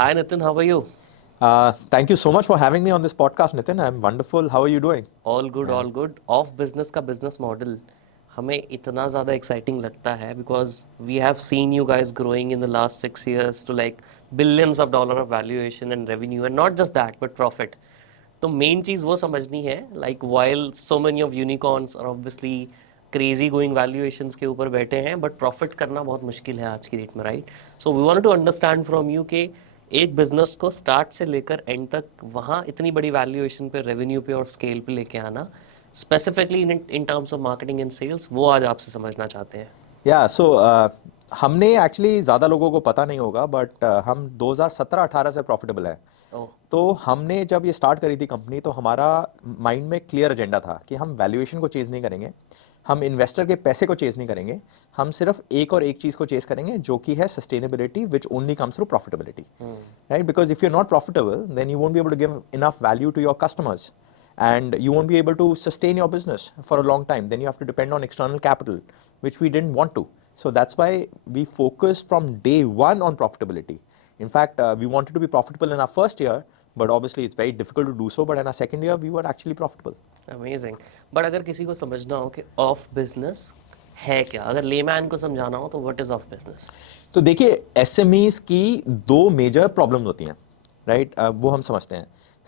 Hi Nitin, how are you? Thank you so much for having me on this podcast, Nitin. I'm wonderful. How are you doing? All good, Yeah. all good. Of business का business model हमें इतना ज़्यादा exciting लगता है because we have seen you guys growing in the last 6 years to like billions of dollar of valuation and revenue and not just that but profit. तो main चीज़ वो समझनी है like while so many of unicorns और obviously crazy going valuations के ऊपर बैठे हैं but profit करना बहुत मुश्किल है आज की डेट में, right? So we want to understand from you कि एक बिजनेस को स्टार्ट से लेकर एंड तक वहाँ इतनी बड़ी वैल्यूएशन पे, रेवेन्यू पे और स्केल पे लेके आना, specifically in terms of marketing and sales, वो आज आपसे समझना चाहते हैं। या सो हमने एक्चुअली ज़्यादा लोगों को पता नहीं होगा बट हम 2017-18 से प्रॉफिटेबल हैं। ओह, तो हमने जब ये स्टार्ट करी थी कंपनी तो हमारा माइंड में क्लियर एजेंडा था कि हम वैल्यूएशन को चेज़ नहीं करेंगे, हम इन्वेस्टर के पैसे को चेज़ नहीं करेंगे, हम सिर्फ एक और एक चीज़ को चेज़ करेंगे जो कि है sustainability which only comes through profitability, right? Because if you are not profitable then you won't be able to give enough value to your customers and you won't be able to sustain your business for a long time. Then you have to depend on external capital, which we didn't want to. So that's why we focused from day one on profitability. In fact, we wanted to be profitable in our first year, but obviously it's very difficult to do so. But in our second year, we were actually profitable. Amazing. But अगर किसी को समझना हो कि of business है क्या, अगर layman को समझाना हो तो व्हाट इज ऑफ बिजनेस? तो देखिए एसएमईज की दो मेजर प्रॉब्लम्स होती हैं, राइट? वो हम समझते हैं।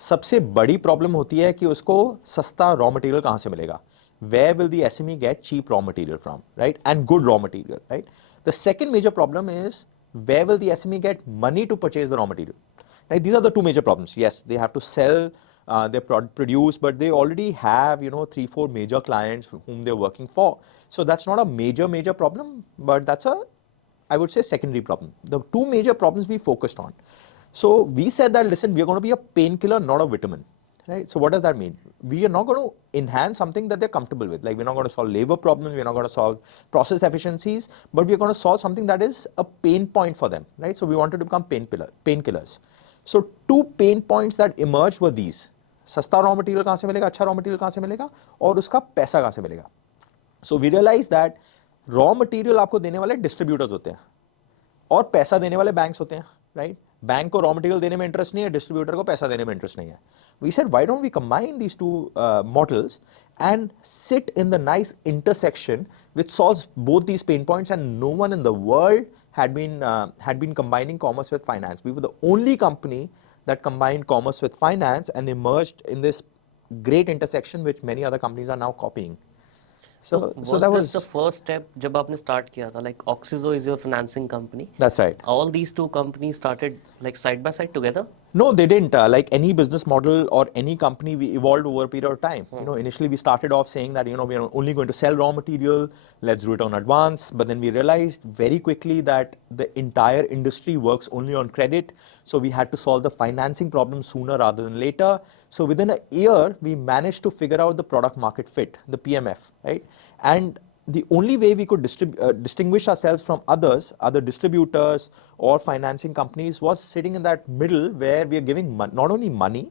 सबसे बड़ी प्रॉब्लम होती है कि उसको सस्ता रॉ मटेरियल कहाँ से मिलेगा, where will the SME get cheap raw material from, right? And good raw material, right? The second major problem is where will the SME get money to purchase the raw material, right? These are the two major problems. Yes, they have to sell their produce, but they already have 3-4 major clients whom they're working for. So that's not a major problem, but that's a, I would say, secondary problem. The two major problems we focused on. So we said that, listen, we are going to be a painkiller, not a vitamin, right? So what does that mean? We are not going to enhance something that they're comfortable with. Like, we're not going to solve labor problems, we're not going to solve process efficiencies, but we're going to solve something that is a pain point for them, right? So we wanted to become painkillers. So two pain points that emerged were these: सस्ता raw material कहाँ से मिलेगा, अच्छा raw material कहाँ से मिलेगा, और उसका पैसा कहाँ से मिलेगा. So we realise that raw material आपको देने वाले डिस्ट्रीब्यूटर्स होते हैं और पैसा देने वाले बैंक्स होते हैं, राइट? बैंक को रॉ मटेरियल देने में इंटरेस्ट नहीं है, डिस्ट्रीब्यूटर को पैसा देने में इंटरेस्ट नहीं है. We said why don't we combine these two models and sit in the nice intersection which solves both these pain points, and no one in the world had been combining commerce with finance. We were the only company that combined commerce with finance and emerged in this great intersection which many other companies are now copying. तो So was that this the was, first step जब आपने start किया था? Like Oxyzo is your financing company, that's right. all these two companies started like side by side together? No, they didn't. Like any business model or any company, we evolved over a period of time. Initially we started off saying that, we are only going to sell raw material, let's do it on advance. But then we realized very quickly that the entire industry works only on credit. So we had to solve the financing problem sooner rather than later. So within a year, we managed to figure out the product market fit, the PMF, right? And the only way we could distinguish ourselves from other distributors or financing companies was sitting in that middle where we are giving not only money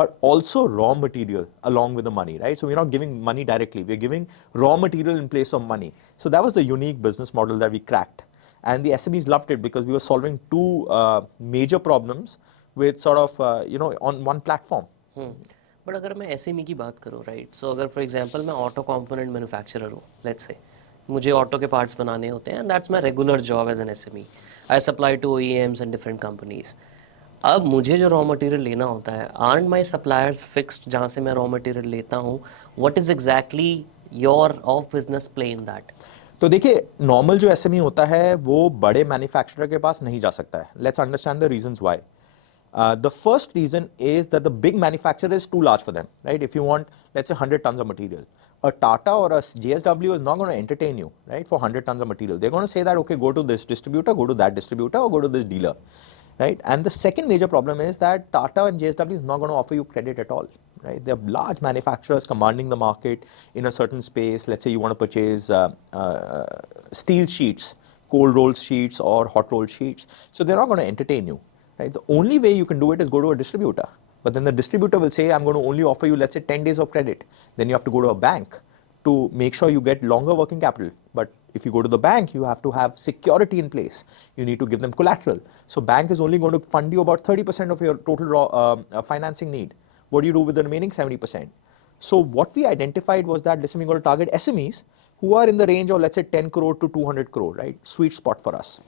but also raw material along with the money, right? So we're not giving money directly, we're giving raw material in place of money. So that was the unique business model that we cracked, and the SMEs loved it because we were solving two major problems with sort of on one platform. But अगर मैं SME की बात करूँ, right, so अगर for example मैं auto component manufacturer हूँ, let's say मुझे auto के पार्ट्स बनाने होते हैं, that's my regular job as an SME, I supply to OEMs and different companies. अब मुझे जो रॉ मटेरियल लेना होता है, आर्न माई सप्लायर्स फिक्स्ड जहाँ से मैं रॉ मटेरियल लेता हूँ? What is exactly your of business play in that? तो देखिए नॉर्मल जो एसएमई होता है वो बड़े मैन्युफैक्चरर के पास नहीं जा सकता है. Let's understand the reasons why. The first reason is that the big manufacturer is too large for them, right? If you want, let's say, 100 tons of material, a Tata or a JSW is not going to entertain you, right, for 100 tons of material. They're going to say that, okay, go to this distributor, go to that distributor, or go to this dealer, right? And the second major problem is that Tata and JSW is not going to offer you credit at all, right? They're large manufacturers commanding the market in a certain space. Let's say you want to purchase steel sheets, cold rolled sheets, or hot rolled sheets. So they're not going to entertain you. Right? The only way you can do it is go to a distributor. But then the distributor will say, I'm going to only offer you, let's say, 10 days of credit. Then you have to go to a bank to make sure you get longer working capital. But If you go to the bank, you have to have security in place. You need to give them collateral. So bank is only going to fund you about 30% of your total financing need. What do you do with the remaining 70%? So what we identified was that, listen, we're going to target SMEs who are in the range of, let's say, 10 crore to 200 crore, right? Sweet spot for us.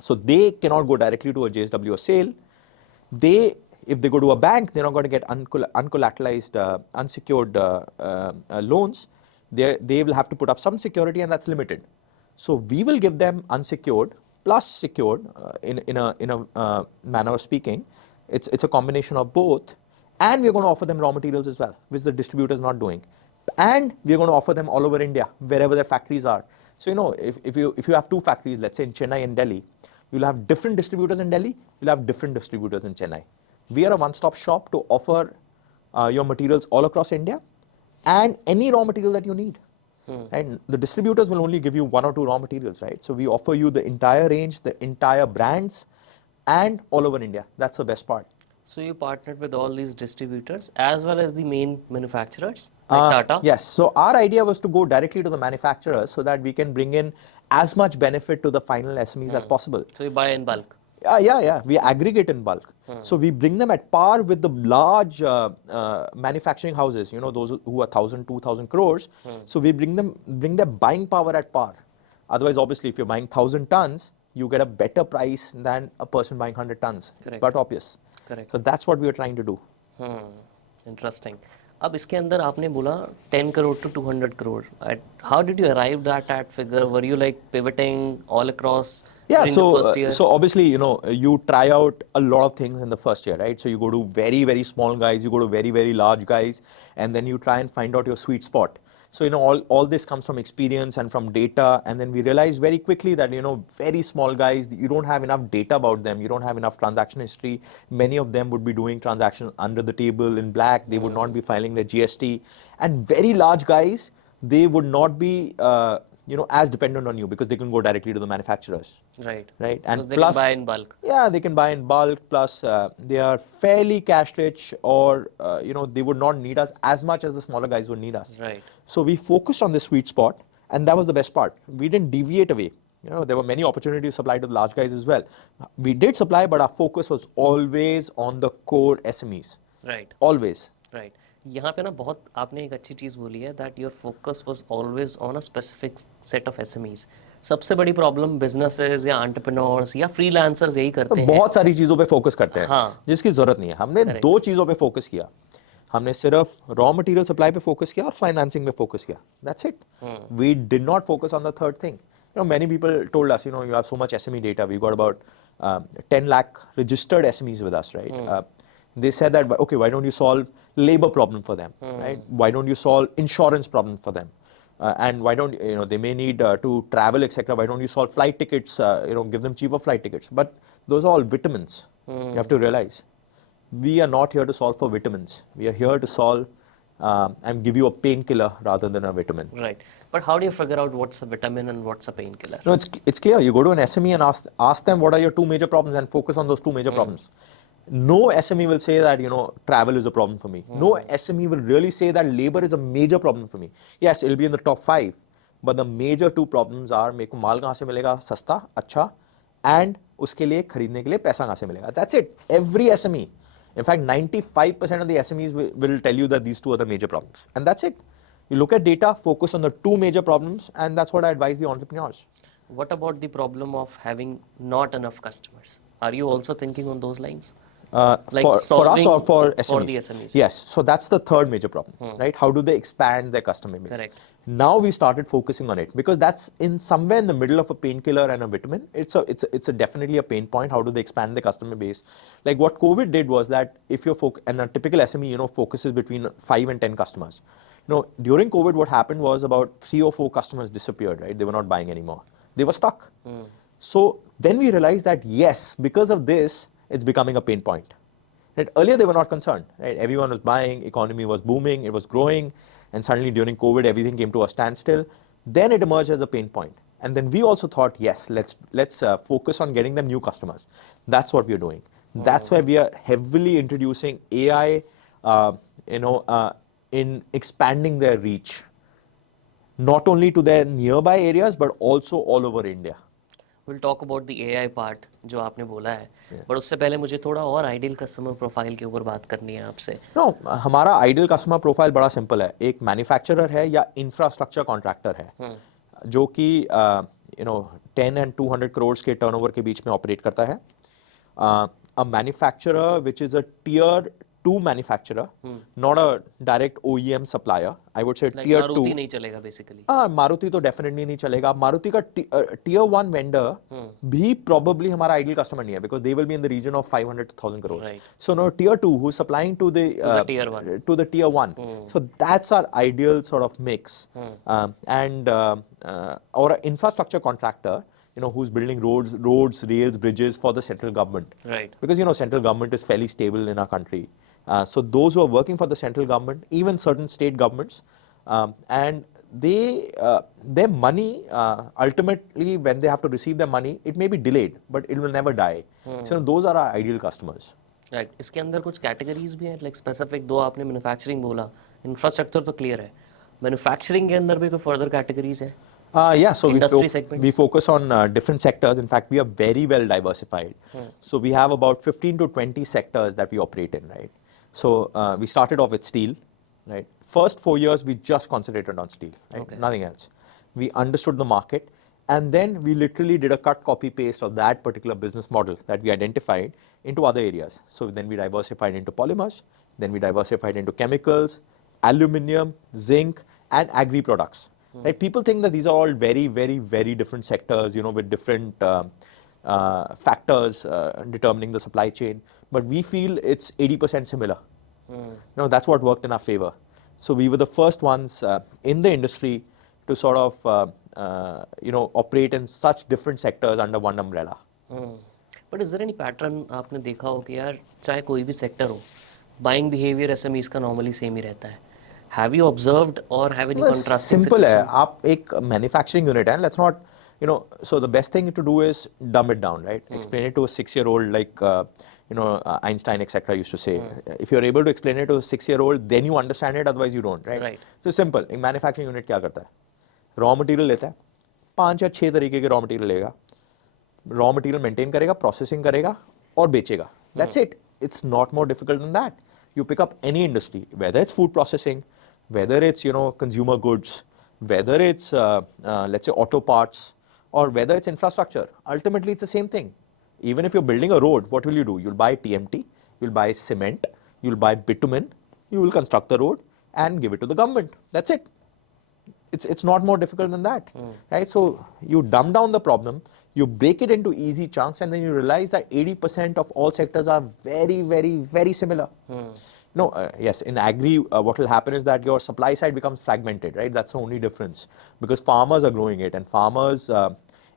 So they cannot go directly to a JSW or sale. If they go to a bank, they're not going to get uncollateralized, unsecured loans. They will have to put up some security, and that's limited. So we will give them unsecured plus secured in a manner of speaking. It's a combination of both, and we're going to offer them raw materials as well, which the distributor is not doing, and we're going to offer them all over India, wherever their factories are. So if you have two factories, let's say in Chennai and Delhi, you'll have different distributors in Delhi, you'll have different distributors in Chennai. We are a one-stop shop to offer your materials all across India and any raw material that you need. And the distributors will only give you one or two raw materials, right? So we offer you the entire range, the entire brands, and all over India. That's the best part. So you partnered with all these distributors as well as the main manufacturers like Tata? Yes. So our idea was to go directly to the manufacturers so that we can bring in as much benefit to the final SMEs as possible. So you buy in bulk? Yeah. We aggregate in bulk. So we bring them at par with the large manufacturing houses, those who are 1,000, 2,000 crores. So we bring their buying power at par. Otherwise, obviously, if you're buying 1,000 tons, you get a better price than a person buying 100 tons. Correct. It's quite obvious. Correct. So that's what we are trying to do. Interesting. अब इसके अंदर आपने बोला 10 crore to 200 crore. How did you arrive at that figure? Were you like pivoting all across? Yeah, during the first year? so obviously, you try out a lot of things in the first year, right? So you go to very, very small guys, you go to very, very large guys, and then you try and find out your sweet spot. So, all this comes from experience and from data, and then we realized very quickly that, very small guys, you don't have enough data about them, you don't have enough transaction history. Many of them would be doing transactions under the table in black, they would not be filing their GST. And very large guys, they would not be, as dependent on you because they can go directly to the manufacturers. Right. And because they plus, can buy in bulk. Yeah, they can buy in bulk. Plus, they are fairly cash rich, or they would not need us as much as the smaller guys would need us. Right. So we focused on this sweet spot, and that was the best part. We didn't deviate away. There were many opportunities to supply to the large guys as well. We did supply, but our focus was always on the core SMEs. Right. Always. Right. यहाँ पे ना बहुत आपने एक अच्छी चीज़ बोली है that your focus was always on a specific set of SMEs. सबसे बड़ी प्रॉब्लम बिजनेसेस या एंटरप्रेन्योर्स या फ्रीलांसर्स यही करते हैं, बहुत सारी चीज़ों पे फोकस करते हैं, हाँ, जिसकी ज़रूरत नहीं है. हमने दो चीज़ों पे फोकस किया. हमने सिर्फ रॉ मटेरियल सप्लाई पे फोकस किया और फाइनेंसिंग पे फोकस किया. That's it. We did not focus on the third thing. Many people told us, you have so much SME data. We've got about 10 lakh registered SMEs with us, right? They said that, okay, why don't you solve labor problem for them, right? Why don't you solve insurance problem for them? And why don't, they may need to travel, etc. Why don't you solve flight tickets, give them cheaper flight tickets? But those are all vitamins. You have to realize. We are not here to solve for vitamins. We are here to solve and give you a painkiller rather than a vitamin. Right. But how do you figure out what's a vitamin and what's a painkiller? No, it's clear. You go to an SME and ask them what are your two major problems and focus on those two major problems. No SME will say that, travel is a problem for me. No SME will really say that labor is a major problem for me. Yes, it'll be in the top 5. But the major two problems are, मेरे को माल कहाँ से मिलेगा सस्ता, अच्छा, and उसके लिए खरीदने के लिए पैसा कहाँ से मिलेगा. That's it. Every SME. In fact, 95% of the SMEs will tell you that these two are the major problems. And that's it. You look at data, focus on the two major problems, and that's what I advise the entrepreneurs. What about the problem of having not enough customers? Are you also thinking on those lines? Like for us or for SMEs? For the SMEs. Yes. So that's the third major problem, right? How do they expand their customer base? Correct. Now we started focusing on it because that's in somewhere in the middle of a painkiller and a vitamin. It's definitely a pain point. How do they expand the customer base? Like what COVID did was that if you're and a typical SME, focuses between 5 and 10 customers. During COVID, what happened was about 3 or 4 customers disappeared, right? They were not buying anymore. They were stuck. So then we realized that yes, because of this, it's becoming a pain point. Right? Earlier, they were not concerned. Right? Everyone was buying, economy was booming, it was growing, and suddenly during COVID, everything came to a standstill. Then it emerged as a pain point. And then we also thought, yes, let's focus on getting them new customers. That's what we're doing. That's why we are heavily introducing AI, in expanding their reach. not only to their nearby areas but also all over India. Will talk about the AI part जो आपने बोला है, but उससे पहले मुझे थोड़ा और ideal customer profile के ऊपर बात करनी है आपसे. नो, हमारा आइडियल कस्टमर प्रोफाइल बड़ा सिंपल है. एक मैन्युफैक्चरर है या इंफ्रास्ट्रक्चर कॉन्ट्रैक्टर है जो कि 10 and 200 crores के टर्नओवर के बीच में ऑपरेट करता है. A manufacturer which is a tier 2 manufacturer, not a direct OEM supplier. I would say Like tier 2. Maruti नहीं चलेगा बेसिकली. मारुति तो डेफिनेटली नहीं चलेगा. मारुति का tier 1 vendor भी probably हमारा ideal customer नहीं है because they will be in the region of 500 to 1000 crores. Right. So no, tier 2 who's supplying to the tier 1. to the tier 1. So that's our ideal sort of mix. Or an infrastructure contractor, who's building roads, rails, bridges for the central government. Right. Because, central government is fairly stable in our country. So those who are working for the central government, even certain state governments, and their money, ultimately, when they have to receive their money, it may be delayed, but it will never die. So those are our ideal customers. Right. इसके अंदर कुछ categories भी हैं, like specific. दो आपने manufacturing बोला, infrastructure तो clear है. मैन्युफैक्चरिंग के अंदर भी कोई फर्दर कैटेगरीज है? Yeah, so Industry we segments? focus on different sectors. In fact, we are very well diversified. So we have about 15 to 20 sectors that we operate in, right? So we started off with steel, right? First 4 years, we just concentrated on steel, right? Okay. Nothing else. We understood the market, and then we literally did a cut, copy, paste of that particular business model that we identified into other areas. So then we diversified into polymers, then we diversified into chemicals, aluminium, zinc, and agri products. Right? People think that these are all very, very, very different sectors, with different factors determining the supply chain. But we feel it's 80% similar. That's what worked in our favor. So we were the first ones in the industry to sort of, operate in such different sectors under one umbrella. But is there any pattern आपने देखा हो कि यार चाहे कोई भी sector हो, buying behaviour SMEs का नॉर्मली सेम ही रहता है? हैव यू ऑब्जर्व्ड और हैव एनी कंट्रास्टिंग? सिंपल है. आप एक मैन्युफैक्चरिंग यूनिट है. Let's not, so the best thing to do is dumb it down, right? Explain it to a 6-year-old like Einstein etc. used to say. If you're able to explain it to a 6-year-old, then you understand it, otherwise you don't, right? Right. So simple. एक manufacturing unit क्या करता है? Raw material लेता है, 5 या 6 तरीके के raw material लेगा, रॉ मटेरियल मेंटेन करेगा, प्रोसेसिंग करेगा और बेचेगा. That's it. It's not more difficult than that. You pick up any industry, whether it's food processing, whether it's consumer goods, whether it's let's say auto parts, or whether it's infrastructure. Ultimately, it's the same thing. Even if you're building a road, what will you do? You'll buy TMT, you'll buy cement, you'll buy bitumen, you will construct the road and give it to the government. That's it. It's not more difficult than that, right? So you dumb down the problem, you break it into easy chunks, and then you realize that 80% of all sectors are very, very, very similar. No, yes, in agri, what will happen is that your supply side becomes fragmented, right? That's the only difference, because farmers are growing it, and farmers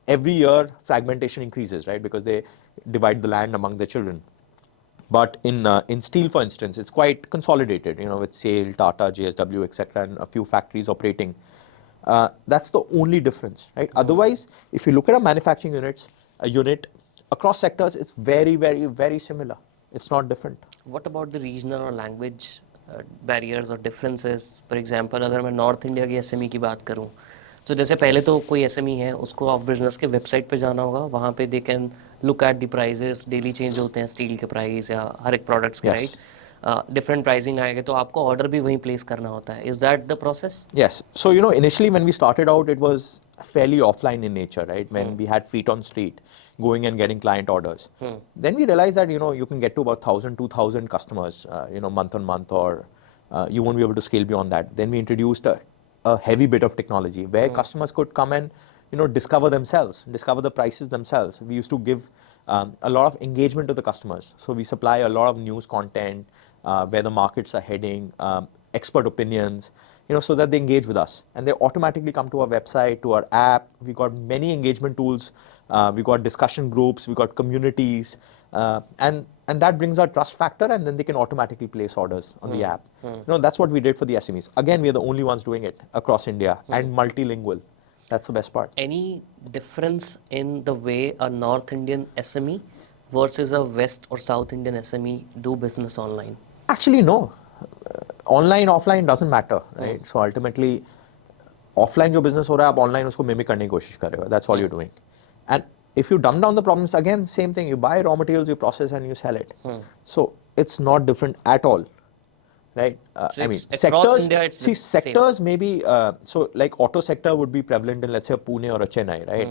every year fragmentation increases, right? Because they divide the land among their children. But in steel, for instance, it's quite consolidated, with SAIL, Tata, JSW, etc., and a few factories operating. That's the only difference, right? Otherwise, if you look at a manufacturing unit across sectors, it's very, very, very similar. It's not different. What about the regional or language barriers or differences? For example, अगर मैं north India की SME की बात करूं, तो जैसे पहले तो कोई एसएमई है उसको ऑफ बिजनेस के वेबसाइट पे जाना होगा, वहाँ पे they can look at the prices, daily change होते हैं स्टील के प्राइस या हर एक प्रोडक्ट्स के, राइट? डिफरेंट प्राइसिंग आएगा तो आपको ऑर्डर भी वहीं प्लेस करना होता है. Is that the process? Yes. So, initially when we started out, it was fairly offline in nature, right? When we had feet on street, going and getting client orders. Then we realized that, you can get to about 1,000, 2,000 customers, month on month, or you won't be able to scale beyond that. Then we introduced a heavy bit of technology where customers could come and, discover themselves, discover the prices themselves. We used to give a lot of engagement to the customers. So we supply a lot of news content, where the markets are heading, expert opinions, so that they engage with us. And they automatically come to our website, to our app. We got many engagement tools. We got discussion groups. We got communities. And that brings our trust factor, and then they can automatically place orders on the app. That's what we did for the SMEs. Again, we are the only ones doing it across India and multilingual. That's the best part. Any difference in the way a North Indian SME versus a West or South Indian SME do business online? Actually, no. Online, offline doesn't matter, right? So ultimately, offline जो business हो रहा है आप online उसको mimic करने की कोशिश कर रहे हो, that's all you doing. And if you dumb down the problems, again same thing, you buy raw materials, you process and you sell it. So it's not different at all, right? So I mean it's across sectors, India, it's see the same. sectors maybe, so like auto sector would be prevalent in let's say Pune or a Chennai, right?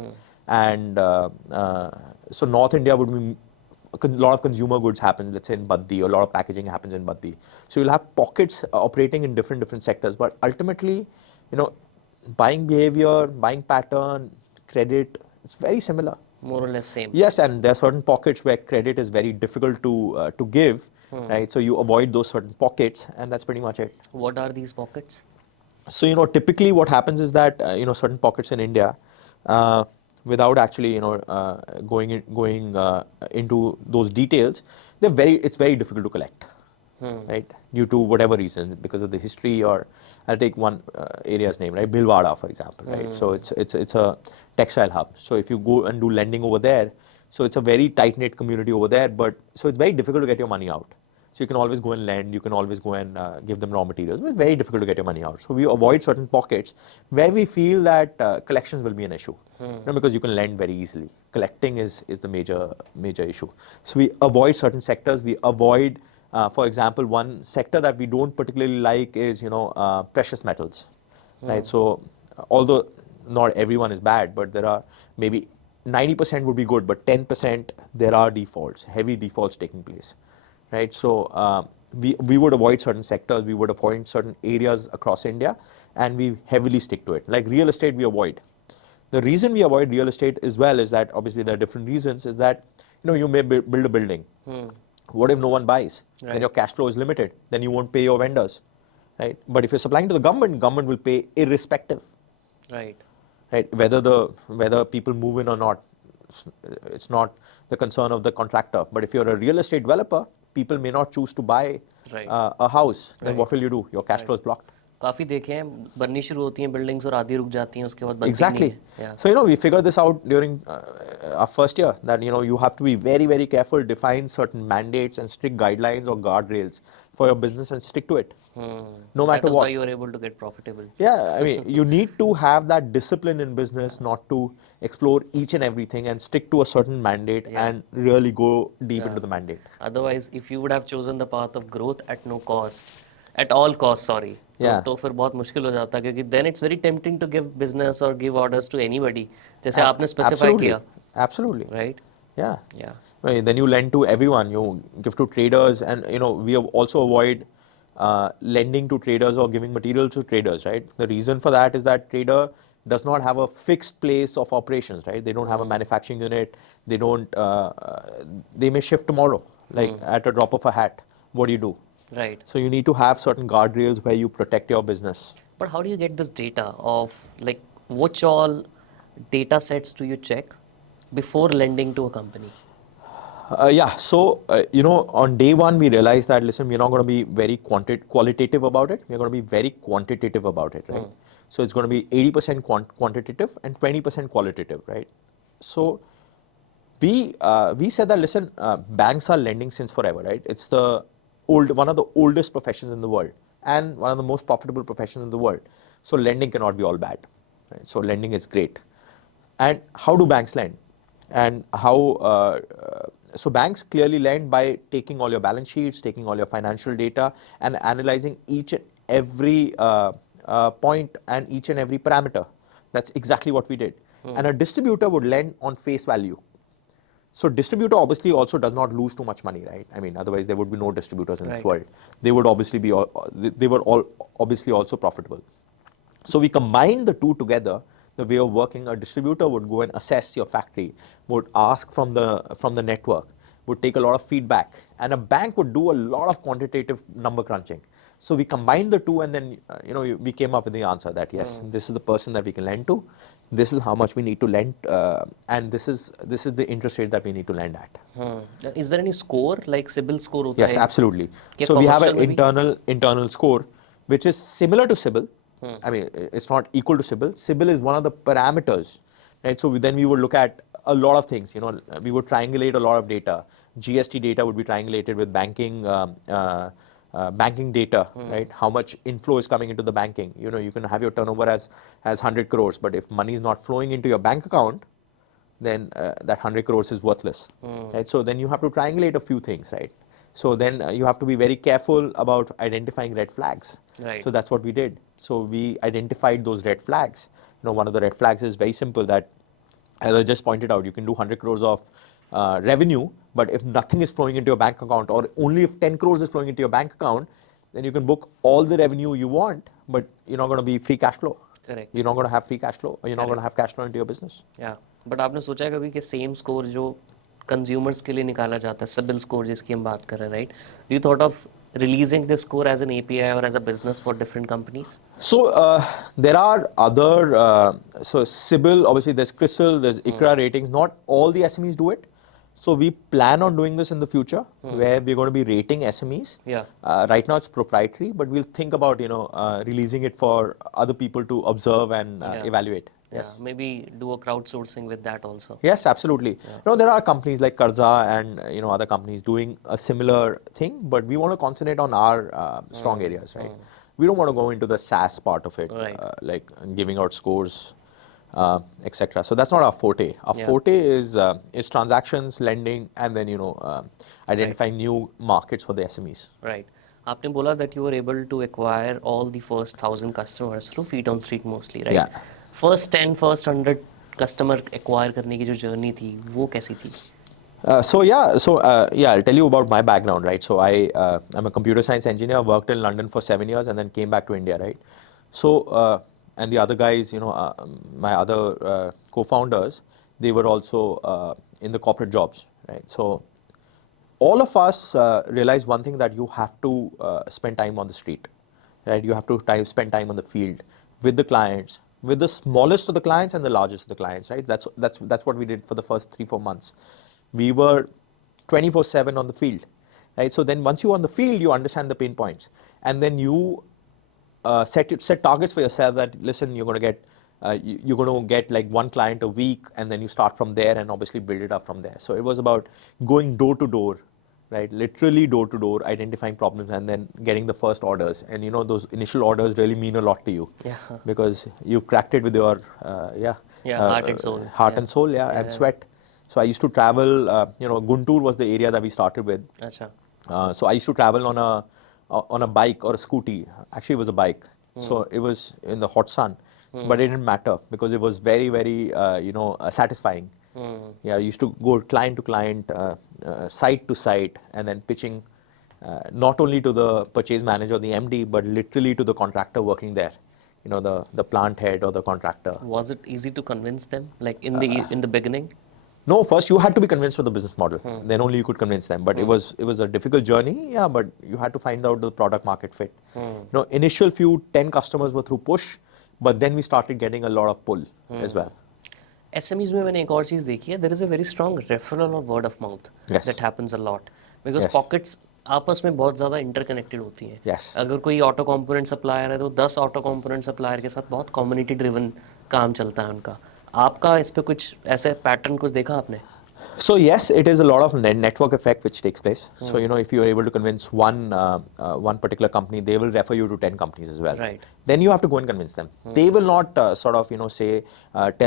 And so North India would be a lot of consumer goods happen, let's say in Baddi, or a lot of packaging happens in Baddi. So you'll have pockets operating in different sectors, but ultimately, you know, buying behavior, buying pattern, credit, it's very similar. More or less same. Yes, and there are certain pockets where credit is very difficult to give, right? So you avoid those certain pockets, and that's pretty much it. What are these pockets? So typically what happens is that certain pockets in India, without actually going into those details, it's very difficult to collect, right? Due to whatever reasons, because of the history, or I'll take one area's name, right? Bhilwara, for example, right? So it's a textile hub. So if you go and do lending over there, so it's a very tight-knit community over there, but so it's very difficult to get your money out. So you can always go and lend, you can always go and give them raw materials, but it's very difficult to get your money out. So we avoid certain pockets where we feel that collections will be an issue, because you can lend very easily. Collecting is the major issue. So we avoid certain sectors. We avoid, for example, one sector that we don't particularly like is precious metals, right? So although not everyone is bad, but there are maybe 90% would be good, but 10% there are defaults, heavy defaults taking place, right? So we would avoid certain sectors, we would avoid certain areas across India, and we heavily stick to it. Like real estate, we avoid. The reason we avoid real estate as well is that obviously there are different reasons. Is that you may build a building. What if no one buys? Right. Then your cash flow is limited. Then you won't pay your vendors, right? But if you're supplying to the government will pay irrespective. Right. Right, whether people move in or not, it's not the concern of the contractor. But if you're a real estate developer, people may not choose to buy Right. A house. Then Right. what will you do? Your cash flow is blocked. काफी देखे हैं, बननी शुरू होती हैं buildings और आधी रुक जाती हैं, उसके बाद बनती Exactly. नहीं है. Yeah. So we figured this out during our first year, that you have to be very, very careful, define certain mandates and strict guidelines or guardrails for your business and stick to it. No matter That is what. why you are able to get profitable. Yeah, I mean, you need to have that discipline in business, not to explore each and everything, and stick to a certain mandate and really go deep into the mandate. Otherwise, if you would have chosen the path of growth at no cost, at all costs, sorry, Yeah. तो फिर बहुत मुश्किल हो जाता है, क्योंकि then it's very tempting to give business or give orders to anybody, जैसे आपने specify Absolutely. किया, Absolutely. right? Yeah. Yeah. Right, then you lend to everyone, you give to traders, and we also avoid lending to traders or giving materials to traders, right? The reason for that is that trader does not have a fixed place of operations, right? They don't have a manufacturing unit. They don't. They may shift tomorrow, like at a drop of a hat. What do you do? Right. So you need to have certain guardrails where you protect your business. But how do you get this data of, like, which all data sets do you check before lending to a company? Yeah, so on day one we realized that, listen, we're not going to be very qualitative about it. We're going to be very quantitative about it, right? So it's going to be 80% quantitative and 20% qualitative, right? So we said that, listen, banks are lending since forever, right? It's one of the oldest professions in the world and one of the most profitable professions in the world. So lending cannot be all bad, right? So lending is great. And how do banks lend? And how? So banks clearly lend by taking all your balance sheets, taking all your financial data, and analyzing each and every point and each and every parameter. That's exactly what we did. And a distributor would lend on face value. So distributor obviously also does not lose too much money, right? I mean, otherwise there would be no distributors in this world. They would obviously be, they were all obviously also profitable. So we combined the two together. The way of working, a distributor would go and assess your factory, would ask from the network, would take a lot of feedback, and a bank would do a lot of quantitative number crunching. So we combined the two, and then we came up with the answer that yes, this is the person that we can lend to, this is how much we need to lend, and this is the interest rate that we need to lend at. Is there any score, like CIBIL score? Hota Yes, hai? absolutely. Ke So we have an commercial internal score which is similar to CIBIL. I mean, it's not equal to CIBIL. CIBIL is one of the parameters, right? So then we would look at a lot of things. We would triangulate a lot of data. GST data would be triangulated with banking banking data, right? How much inflow is coming into the banking? You know, you can have your turnover as 100 crores, but if money is not flowing into your bank account, then that 100 crores is worthless, right? So then you have to triangulate a few things, right? So then you have to be very careful about identifying red flags. Right. So that's what we did. So we identified those red flags. You know, one of the red flags is very simple, that, as I just pointed out, you can do 100 crores of revenue, but if nothing is flowing into your bank account, or only if 10 crores is flowing into your bank account, then you can book all the revenue you want, but you're not going to be free cash flow. Correct. You're not going to have free cash flow, or you're not going to have cash flow into your business. या but आपने सोचा है कभी कि same score जो consumers के लिए निकाला जाता है, सिबिल स्कोर जिसकी हम बात कर रहे हैं, right? Do you thought of releasing this score as an API or as a business for different companies? So there are other, so CIBIL, obviously there's CRISIL, there's ICRA ratings. Not all the SMEs do it. So we plan on doing this in the future, where we're going to be rating SMEs. Yeah. Right now it's proprietary, but we'll think about, you know, releasing it for other people to observe and evaluate. Yeah, maybe do a crowdsourcing with that also. Yes, absolutely. You know, there are companies like Karza and, you know, other companies doing a similar thing, but we want to concentrate on our strong areas, right? We don't want to go into the SaaS part of it, Right. like giving out scores, etc. So that's not our forte. Our Yeah. forte is transactions, lending, and then, you know, identifying new markets for the SMEs. Right. आपने बोला that you were able to acquire all the first 1,000 customers through feet on street mostly, right? Yeah. First 10, first 100 customer acquire करने की जो journey थी, वो कैसी थी? I'll tell you about my background, right? So I'm a computer science engineer, worked in London for 7 years and then came back to India, right? So, and the other guys, you know, my other co-founders, they were also in the corporate jobs, right? So all of us realized one thing, that you have to spend time on the street, right? You have to spend time on the field with the clients, with the smallest of the clients and the largest of the clients, right? That's what we did for the first 3-4 months. We were 24/7 on the field, right? So then once you're on the field, you understand the pain points, and then you set targets for yourself, that listen, you're going to get like one client a week, and then you start from there and obviously build it up from there. So it was about going door to door, right? Literally door to door, identifying problems and then getting the first orders. And you know, those initial orders really mean a lot to you, because you cracked it with your heart and soul. And soul, and sweat. So I used to travel, you know, Guntur was the area that we started with. अच्छा. So I used to travel on a bike or a scooty. Actually, it was a bike. So it was in the hot sun, but it didn't matter, because it was very, very, satisfying. Yeah, I used to go client to client, site to site, and then pitching not only to the purchase manager or the MD, but literally to the contractor working there. You know, the plant head or the contractor. Was it easy to convince them, like in the beginning? No, first you had to be convinced of the business model. Then only you could convince them. But it was a difficult journey, but you had to find out the product market fit. You know, initial 10 customers were through push, but then we started getting a lot of pull as well. SMEs में मैंने एक और चीज़ देखी है, there is a very strong referral or word of mouth that happens a lot, because pockets आपस में बहुत ज़्यादा interconnected होती हैं. Yes. अगर कोई ऑटो कंपोनेंट सप्लायर है तो 10 ऑटो कंपोनेंट सप्लायर के साथ बहुत कम्युनिटी ड्रिवन काम चलता है उनका. आपका इस पे कुछ ऐसे पैटर्न कुछ देखा आपने? So yes, it is a lot of network effect which takes place. So, you know, if you are able to convince one particular company, they will refer you to 10 companies as well. Right. Then you have to go and convince them. They will not tell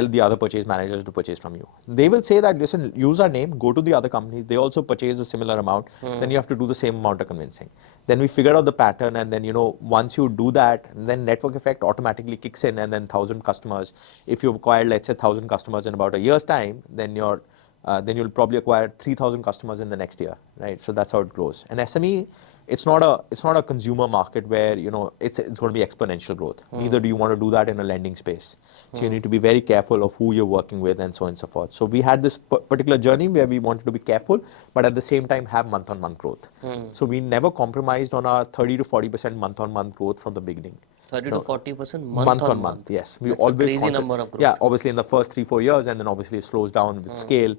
the other purchase managers to purchase from you. They will say that, listen, use our name, go to the other companies. They also purchase a similar amount. Then you have to do the same amount of convincing. Then we figured out the pattern, and then, you know, once you do that, then network effect automatically kicks in, and then 1,000 customers. If you've acquired, let's say, 1,000 customers in about a year's time, then you'll probably acquire 3,000 customers in the next year, right? So that's how it grows. And SME, it's not a consumer market where, you know, it's going to be exponential growth. Neither do you want to do that in a lending space. So you need to be very careful of who you're working with, and so on and so forth. So we had this particular journey where we wanted to be careful, but at the same time have month-on-month growth. So we never compromised on our 30 to 40% month-on-month growth from the beginning. 30 to 40% month on month. Yes, we That's always a crazy number of growth. Yeah, obviously in the first 3-4 years, and then obviously it slows down with scale.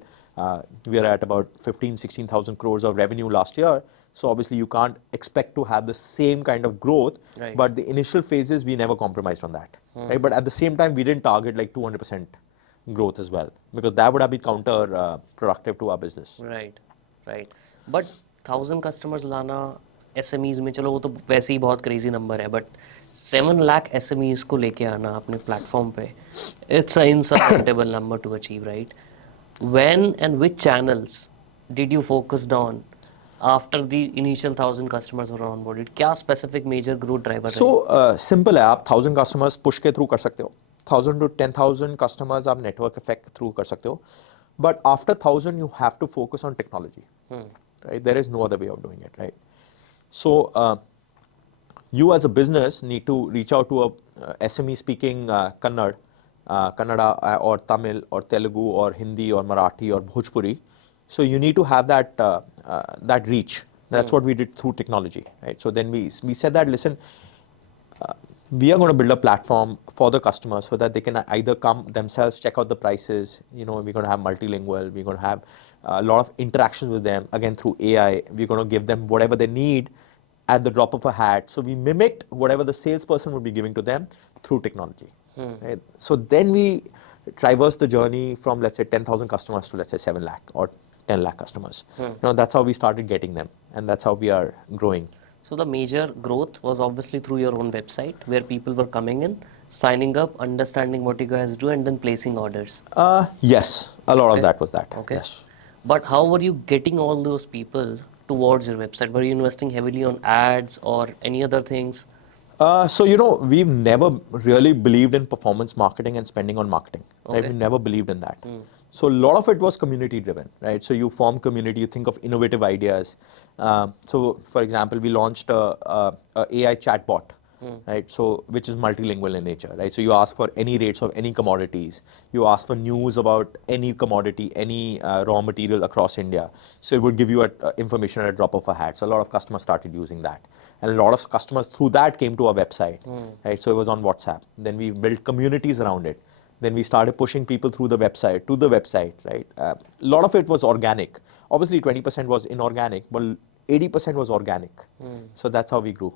We are at about 16,000 crores of revenue last year. So obviously you can't expect to have the same kind of growth. Right. But the initial phases, we never compromised on that. Right? But at the same time, we didn't target like 200% growth as well, because that would have been counter productive to our business. Right. But 1,000 customers लाना SMEs में, चलो वो तो वैसे ही बहुत crazy number है, but 7 lakh SMEs को लेके आना अपने प्लेटफॉर्म पे, it's a insurmountable number to achieve, right? When and which channels did you focused on after the initial 1,000 customers were onboarded? क्या specific major growth driver So रहे? simple है, आप 1000 कस्टमर्स पुश के थ्रू कर सकते हो, 1000 to 10,000 customers आप network effect through कर सकते हो, but after 1000 you have to focus on technology, right? There is no other way of doing it, right? So you as a business need to reach out to a SME speaking Kannada or Tamil or Telugu or Hindi or Marathi or Bhojpuri. So you need to have that reach. That's what we did through technology, right? So then we said that, listen, we are going to build a platform for the customers so that they can either come themselves, check out the prices. You know, we're going to have multilingual. We're going to have a lot of interactions with them, again, through AI. We're going to give them whatever they need at the drop of a hat. So we mimicked whatever the salesperson would be giving to them through technology. Right? So then we traverse the journey from, let's say, 10,000 customers to, let's say, 7 lakh or 10 lakh customers. You know, that's how we started getting them, and that's how we are growing. So the major growth was obviously through your own website, where people were coming in, signing up, understanding what you guys do, and then placing orders. Yes, a lot of that was that. Okay. Yes. But how were you getting all those people towards your website? Were you investing heavily on ads or any other things? So, you know, we've never really believed in performance marketing and spending on marketing, right? Okay. We never believed in that. So a lot of it was community driven, right? So you form community, you think of innovative ideas. So for example, we launched a AI chatbot, right? So which is multilingual in nature, right? So you ask for any rates of any commodities, you ask for news about any commodity, any raw material across India. So it would give you information at a drop of a hat. So a lot of customers started using that. And a lot of customers through that came to our website, right? So it was on WhatsApp. Then we built communities around it. Then we started pushing people through the website, to the website, right? A lot of it was organic. Obviously, 20% was inorganic, but 80% was organic. So that's how we grew.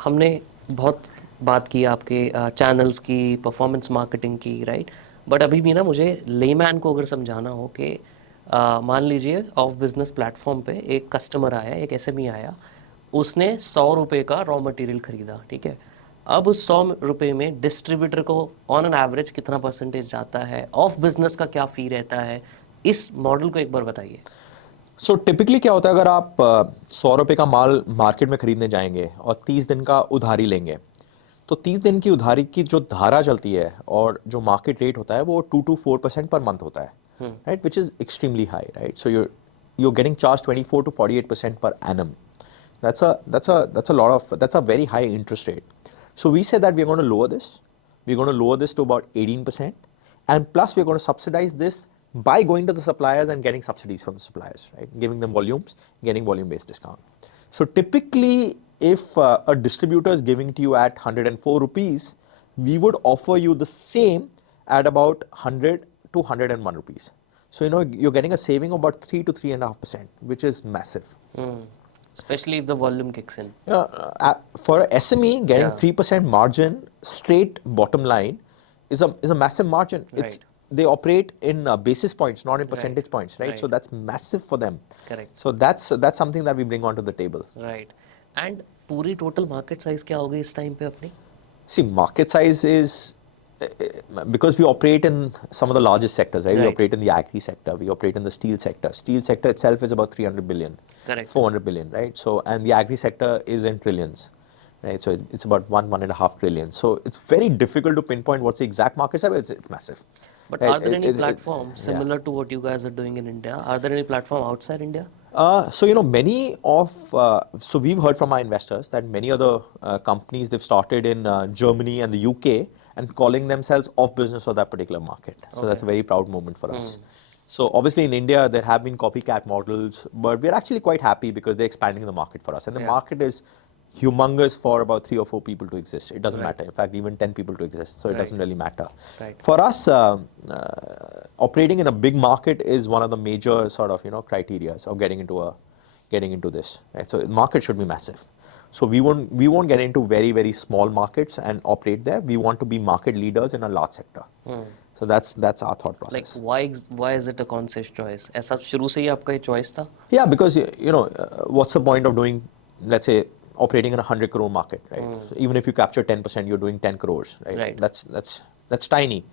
हमने बहुत बात की आपके channels की, performance marketing की, right? But अभी भी ना मुझे लेमैन को अगर समझाना हो कि मान लीजिए ऑफ बिजनेस प्लेटफॉर्म पे एक कस्टमर आया, एक SME आया, उसने 100 रुपये का रॉ मटेरियल खरीदा, ठीक है? अब उस 100 रुपये में डिस्ट्रीब्यूटर को ऑन एन एवरेज कितना परसेंटेज जाता है, ऑफ बिजनेस का क्या फ़ी रहता है, इस मॉडल को एक बार बताइए. सो टिपिकली क्या होता है, अगर आप 100 रुपये का माल मार्केट में खरीदने जाएंगे और 30 दिन का उधारी लेंगे, तो 30 दिन की उधारी की जो धारा चलती है और जो मार्केट रेट होता है वो 2 to 4% पर मंथ होता है, right? Which is extremely high, right? So you're getting charged 24 to 48% per annum. That's a very high interest rate. So we said that we're going to lower this. We're going to lower this to about 18%, and plus we're going to subsidize this by going to the suppliers and getting subsidies from the suppliers, right? Giving them volumes, getting volume-based discount. So typically, if a distributor is giving to you at 104 rupees, we would offer you the same at about 100 to 101 rupees. So, you know, you're getting a saving of about 3 to 3.5%, which is massive. Especially if the volume kicks in. For a SME, getting Yeah. 3% margin straight bottom line is a massive margin. Right. They operate in basis points, not in percentage points, right? So Right. that's massive for them. Correct. So that's something that we bring onto the table. Right. And पूरी total market size क्या होगी इस time पे अपनी? See, market size is because we operate in some of the largest sectors, right? We Right. operate in the agri sector, we operate in the steel sector. Steel sector itself is about 300 billion, Correct. 400 billion, right? So, and the agri sector is in trillions, right? So it's about 1.5 trillion. So it's very difficult to pinpoint what's the exact market size. It's massive. But Right? are there any It's- platforms similar to what you guys are doing in India? Are there any platform outside India? So, you know, many of, so we've heard from our investors that many other companies, they've started in Germany and the UK and calling themselves off business for that particular market. So that's a very proud moment for us. So obviously in India, there have been copycat models, but we're actually quite happy because they're expanding the market for us. And the market is humongous for about 3 or 4 people to exist. It doesn't matter. In fact, even 10 people to exist. So it doesn't really matter. Right. For us, operating in a big market is one of the major sort of, you know, criteria of getting into this. Right? So market should be massive. So we won't get into very, very small markets and operate there. We want to be market leaders in a large sector. So that's our thought process. Like why is it a conscious choice? ऐसा शुरू से ही आपका ये choice था? Yeah, because you know, what's the point of doing let's say, operating in a 100 crore market, right? So even if you capture 10%, you're doing 10 crores, right? Right. That's tiny.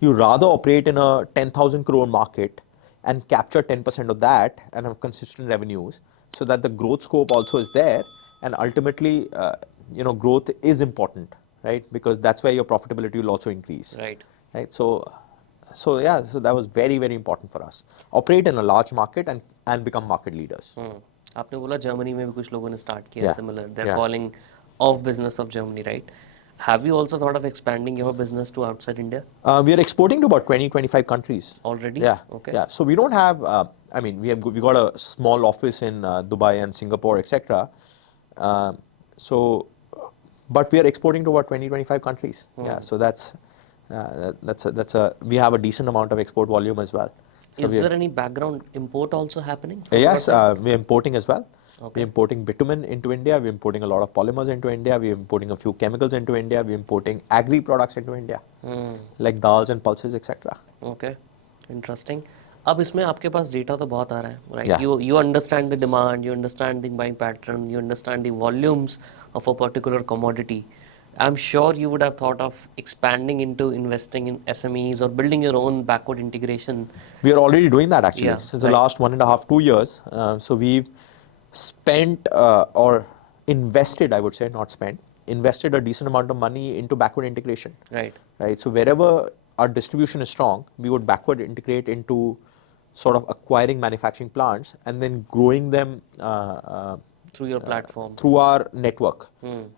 You rather operate in a 10,000 crore market and capture 10% of that and have consistent revenues, so that the growth scope also is there, and ultimately, growth is important, right? Because that's where your profitability will also increase, Right. right? So that was very, very important for us. Operate in a large market and become market leaders. आपने बोला Germany में भी कुछ लोगों ने start किया Yeah. Similar they are Yeah. Calling of business of Germany right have you also thought of expanding your business to outside India We are exporting to about 20, 25 countries. Already? Yeah. Okay. Yeah. So we don't have, we got a small office in Dubai and Singapore, etc. So, but we are exporting to about 20, 25 countries. Yeah. So we have a decent amount of export volume as well. So Is there any background import also happening from yes, your side? we're importing as well. Okay. We're importing bitumen into India. We're importing a lot of polymers into India. We're importing a few chemicals into India. We're importing agri products into India, like dals and pulses, etc. Okay, interesting. अब इसमें आपके पास data तो बहुत आ रहा है right Yeah. You understand the demand you understand the buying pattern you understand the volumes of a particular commodity I'm sure you would have thought of expanding into investing in SMEs or building your own backward integration. We are already doing that actually Yeah, since the right. last 1.5, 2 years. So we've spent or invested, I would say, not spent, invested a decent amount of money into backward integration. Right. Right. So wherever our distribution is strong, we would backward integrate into sort of acquiring manufacturing plants and then growing them Through your platform. through our network.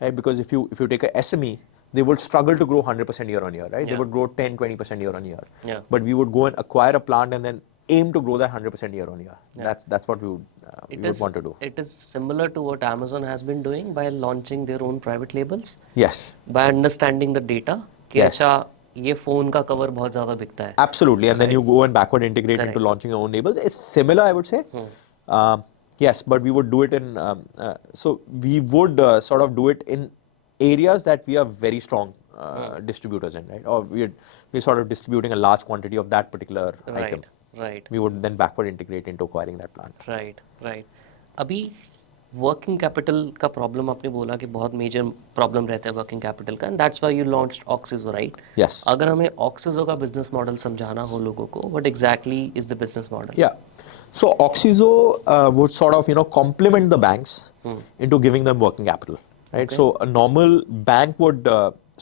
Right? Because if you take a SME, they would struggle to grow 100% year on year, right? Yeah. They would grow 10, 20% year on year. Yeah. But we would go and acquire a plant and then aim to grow that 100% year on year. Yeah. That's what we would want to do. It is similar to what Amazon has been doing by launching their own private labels. Yes. By understanding the data कि Yes. अच्छा ये phone का cover बहुत ज्यादा बिकता है. Absolutely, and then you go and backward integrate into Correct. launching your own labels. It's similar, I would say. Yes, but we would do it in. So we would sort of do it in areas that we are very strong distributors in, right? Or we're sort of distributing a large quantity of that particular item. Right. We would then backward integrate into acquiring that plant. Right. अभी working capital का problem आपने बोला कि बहुत major problem रहता है working capital का and that's why you launched Oxyzo right Yes. अगर हमें ऑक्सीजो का बिजनेस मॉडल समझाना हो लोगों को what exactly is the business model Yeah. So Oxyzo would sort of complement the banks into giving them working capital, right? Okay. So a normal bank would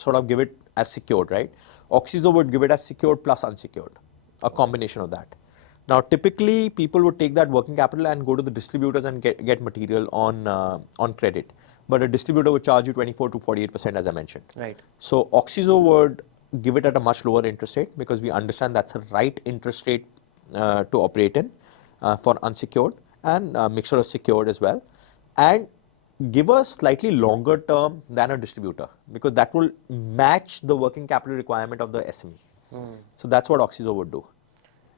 sort of give it as secured, right? Oxyzo would give it as secured plus unsecured, a combination of that. Now typically people would take that working capital and go to the distributors and get material on credit, but a distributor would charge you 24 to 48% as I mentioned. Right So Oxyzo would give it at a much lower interest rate because we understand that's the right interest rate to operate in for unsecured and mixture of secured as well, and give a slightly longer term than a distributor because that will match the working capital requirement of the SME. So that's what Oxyzo would do.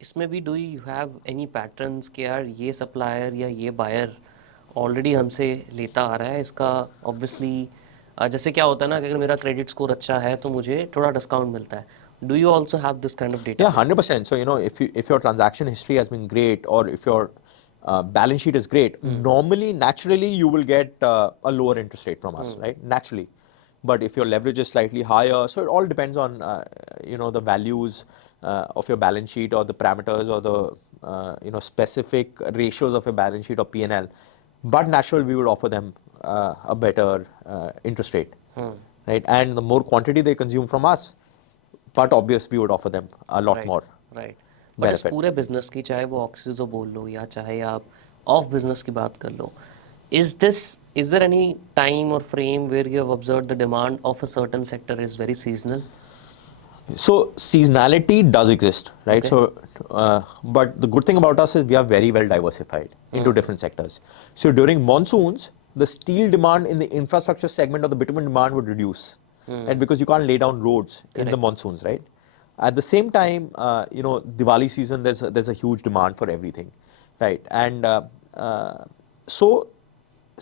इसमें भी do you have any patterns कि यार ये supplier या ये buyer already हमसे लेता आ रहा है इसका ऑब्वियसली जैसे क्या होता है ना कि अगर मेरा क्रेडिट स्कोर अच्छा है तो मुझे थोड़ा डिस्काउंट मिलता है do you also have this kind of data Yeah, 100%. So if your transaction history has been great or if your balance sheet is great, normally, naturally, you will get a lower interest rate from us, right? Naturally. But if your leverage is slightly higher, so it all depends on the values of your balance sheet or the parameters or the specific ratios of your balance sheet or P&L. But naturally, we would offer them a better interest rate, right? And the more quantity they consume from us, but obvious we would offer them a lot more right but इस benefit. पूरे business की चाहे वो ऑक्सीजो बोल लो या चाहे आप of business की बात कर लो इज देयर एनी टाइम और frame where you have observed the demand of a certain sector is very seasonal So seasonality does exist, right? Okay. So, but the good thing about us is we are very well diversified into different sectors. So during monsoons, the steel demand in the infrastructure segment of the bitumen demand would reduce, right? Because you can't lay down roads in the monsoons, right? At the same time, Diwali season, there's a huge demand for everything, right? And so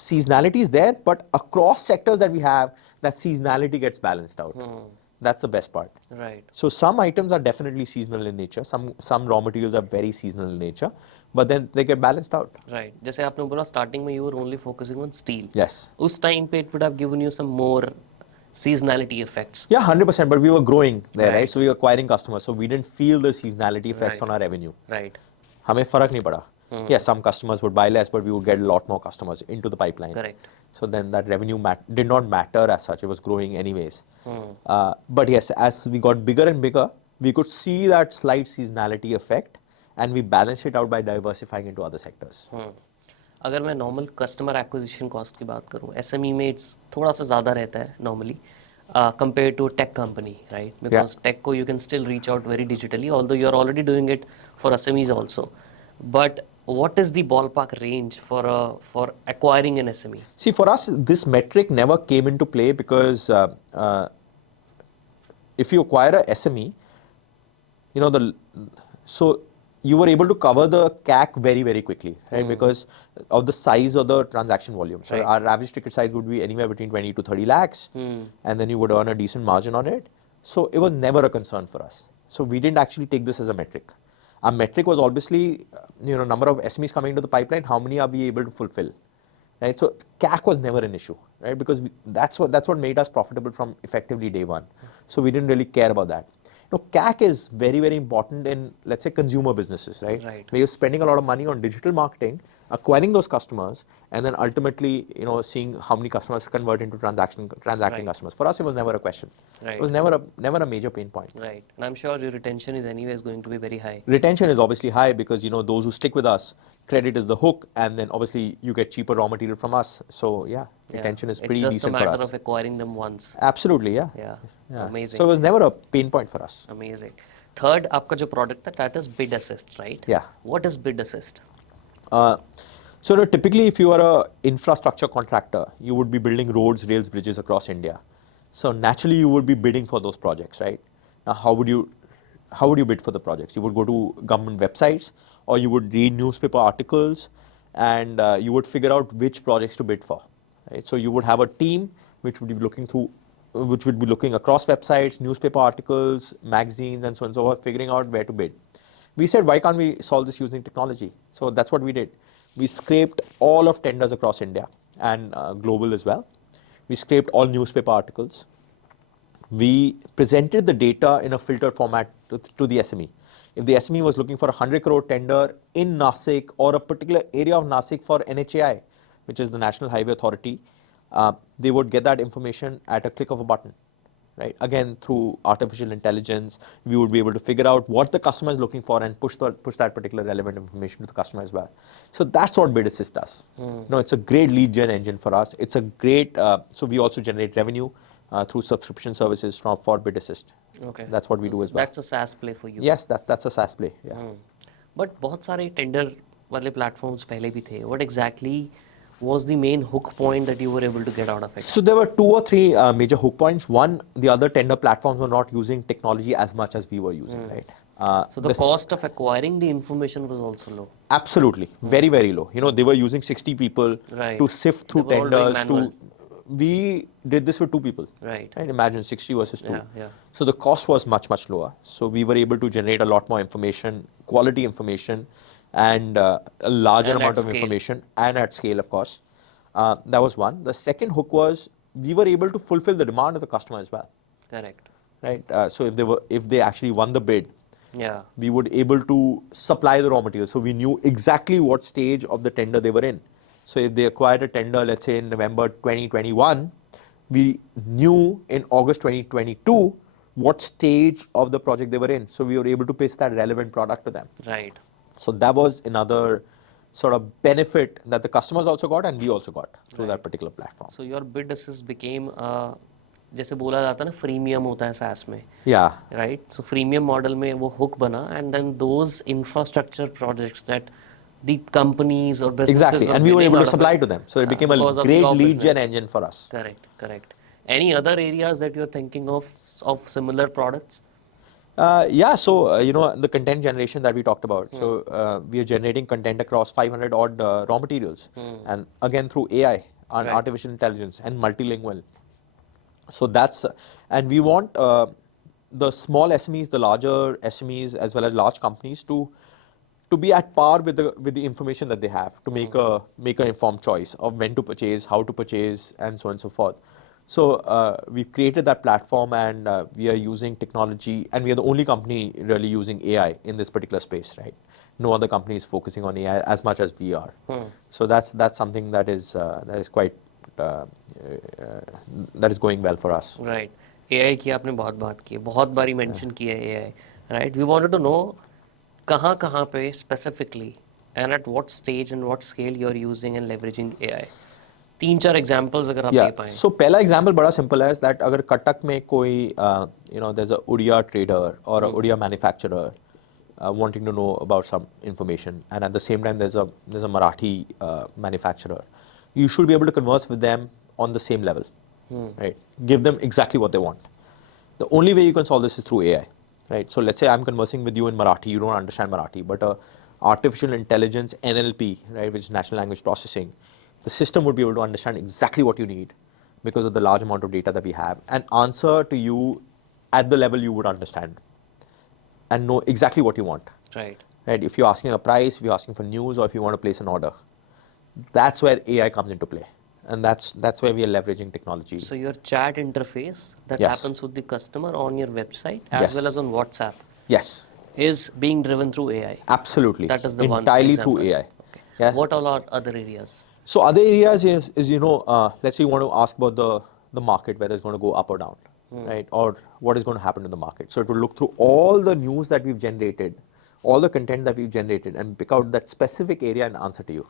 seasonality is there, but across sectors that we have, that seasonality gets balanced out. That's the best part. Right. So some items are definitely seasonal in nature. Some raw materials are very seasonal in nature, but then they get balanced out. Right. जैसे आपने बोला starting में you were only focusing on steel. Yes. उस time पे it would have given you some more seasonality effects. Yeah, 100%. But we were growing there, right? Right. So we were acquiring customers, so we didn't feel the seasonality effects Right. on our revenue. Right. हमें फर्क नहीं पड़ा. Yes, some customers would buy less, but we would get a lot more customers into the pipeline. Correct. So then that revenue did not matter as such. It was growing anyways. But yes, as we got bigger and bigger, we could see that slight seasonality effect, and we balanced it out by diversifying into other sectors. अगर मैं normal customer acquisition cost की बात करूं, SME में it's थोड़ा सा ज़्यादा रहता है normally compare to tech company, right? Because tech को you can still reach out very digitally, although you are already doing it for SMEs also. But what is the ballpark range for acquiring an SME? See, for us, this metric never came into play because if you acquire a SME, you know, so you were able to cover the CAC very, very quickly, right? Because of the size of the transaction volume. So our average ticket size would be anywhere between 20 to 30 lakhs, and then you would earn a decent margin on it. So it was never a concern for us. So we didn't actually take this as a metric. Our metric was obviously, you know, number of SMEs coming into the pipeline, how many are we able to fulfill, right? So CAC was never an issue, right? Because that's what made us profitable from effectively day one. So we didn't really care about that. You know, CAC is very, very important in, let's say, consumer businesses, right? Right. Where you're spending a lot of money on digital marketing, acquiring those customers, and then ultimately, you know, seeing how many customers convert into transacting customers. For us, it was never a question. Right. It was never a major pain point. Right. And I'm sure your retention is anyways going to be very high. Retention is obviously high because, you know, those who stick with us, credit is the hook, and then obviously you get cheaper raw material from us. So yeah, retention is pretty decent for us. It's just a matter of acquiring them once. Absolutely, yeah. Yeah. Amazing. So it was never a pain point for us. Amazing. Third, आपका जो product था, that is BidAssist, right? Yeah. What is BidAssist? So no, typically, if you are a infrastructure contractor, you would be building roads, rails, bridges across India. So naturally, you would be bidding for those projects, right? Now, how would you bid for the projects? You would go to government websites, or you would read newspaper articles, and you would figure out which projects to bid for. Right? So you would have a team which would be looking across websites, newspaper articles, magazines, and so on and so forth, figuring out where to bid. We said, why can't we solve this using technology? So that's what we did. We scraped all of tenders across India and global as well. We scraped all newspaper articles. We presented the data in a filtered format to the SME. If the SME was looking for a 100 crore tender in Nasik or a particular area of Nasik for NHAI, which is the National Highway Authority, they would get that information at a click of a button. Right? Again, through artificial intelligence, we would be able to figure out what the customer is looking for and push that particular relevant information to the customer as well. So that's what BidAssist does. No, it's a great lead gen engine for us. It's a great, so we also generate revenue through subscription services for BidAssist. Okay. That's what we do as well. That's a SaaS play for you. Yes, that's a SaaS play. Yeah. But बहुत सारे tender वाले platforms पहले भी थे. What exactly was the main hook point that you were able to get out of it? So there were 2 or 3 major hook points. One, the other tender platforms were not using technology as much as we were using, right? So the cost of acquiring the information was also low. Absolutely, very, very low. You know, they were using 60 people to sift through tenders. We did this with 2 people. Right. Imagine 60 versus 2. Yeah. So the cost was much, much lower. So we were able to generate a lot more information, quality information, and a larger amount of information, and at scale, of course. That was one. The second hook was we were able to fulfill the demand of the customer as well. Correct. Right. So if they actually won the bid, we would able to supply the raw material. So we knew exactly what stage of the tender they were in. So if they acquired a tender, let's say in November 2021, we knew in August 2022 what stage of the project they were in. So we were able to pitch that relevant product to them. Right. So that was another sort of benefit that the customers also got and we also got through that particular platform. So your BidAssist became जैसे बोला जाता है ना freemium होता है SaaS में. Yeah. Right. So freemium model में वो hook बना, and then those infrastructure projects that the companies or businesses exactly, and we were able to supply to them. So it became a great lead gen engine for us. Correct. Any other areas that you're thinking of similar products? Yeah, so you know, the content generation that we talked about. So we are generating content across 500 odd raw materials, and again through AI and artificial intelligence and multilingual. So that's, and we want the small SMEs, the larger SMEs, as well as large companies to be at par with the information that they have to make an informed choice of when to purchase, how to purchase, and so on and so forth. So we've created that platform, and we are using technology, and we are the only company really using AI in this particular space, right? No other company is focusing on AI as much as we are. So that's something that is quite that is going well for us. Right. AI की आपने बहुत बात की है, बहुत बारी mention की है AI. Right. We wanted to know कहाँ पे specifically and at what stage and what scale you're using and leveraging AI. 3-4 examples अगर आप दे पाएं. So पहला example बड़ा simple है that अगर कटक में कोई there's a Odia trader or a Odia manufacturer wanting to know about some information, and at the same time there's a Marathi manufacturer, you should be able to converse with them on the same level, right? Give them exactly what they want. The only way you can solve this is through AI, right? So let's say I'm conversing with you in Marathi, you don't understand Marathi, but artificial intelligence, NLP, right, which is natural language processing, the system would be able to understand exactly what you need because of the large amount of data that we have and answer to you at the level you would understand and know exactly what you want. Right. Right? If you're asking a price, if you're asking for news, or if you want to place an order, that's where AI comes into play. And that's where we are leveraging technology. So your chat interface that Yes. happens with the customer on your website as well as on WhatsApp Yes, is being driven through AI. absolutely. That is the one entirely example. through AI. Okay. Yeah. What all are other areas? So other areas is let's say you want to ask about the market, whether it's going to go up or down, right? Or what is going to happen to the market. So it will look through all the news that we've generated, all the content that we've generated, and pick out that specific area and answer to you.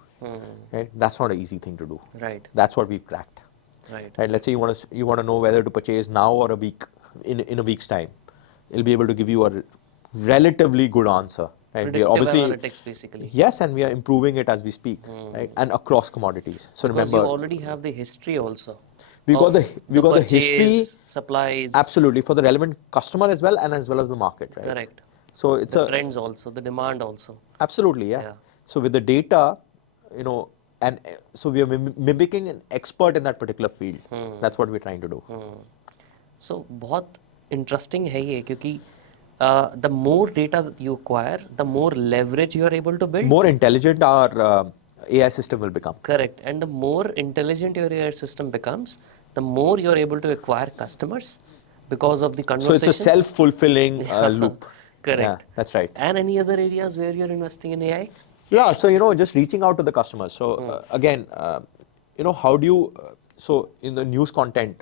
Right? That's not an easy thing to do. Right. That's what we've cracked. Right. Right? Let's say you want to know whether to purchase now or a week in a week's time. It'll be able to give you a relatively good answer. Right? We are Predictive obviously analytics basically. yes, and we are improving it as we speak, right? And across commodities. So Because remember, you already have the history also. we got of the history purchase, supplies. absolutely for the relevant customer as well, and as well as the market, right? Correct. So it's The trends also, the demand also. absolutely, yeah. Yeah. So with the data, and so we are mimicking an expert in that particular field. That's what we're trying to do. So बहुत interesting है ये क्योंकि the more data you acquire, the more leverage you are able to build. More intelligent our AI system will become. Correct. And the more intelligent your AI system becomes, the more you are able to acquire customers because of the So conversations. it's a self-fulfilling loop. Correct. Yeah, that's right. And any other areas where you're investing in AI? Yeah, so just reaching out to the customers. So again, how do you? So in the news content,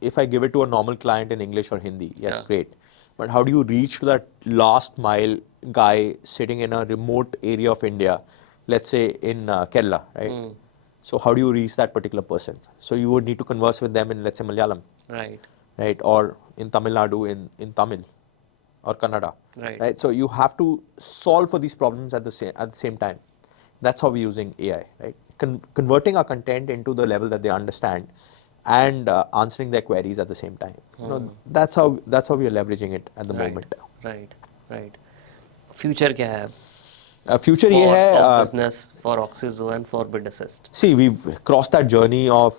if I give it to a normal client in English or Hindi, yes, Yeah. great. But how do you reach to that last mile guy sitting in a remote area of India, let's say in Kerala, right? So how do you reach that particular person? So you would need to converse with them in, let's say, Malayalam, Right. right? Or in Tamil Nadu in Tamil or Kannada, Right. So you have to solve for these problems at the same time. That's how we're using AI, right? Converting our content into the level that they understand, and answering their queries at the same time. That's how we are leveraging it at the moment. Right. Right. Future क्या है? Future ये For है business, for Oxyzo and for BidAssist. see, we've crossed that journey of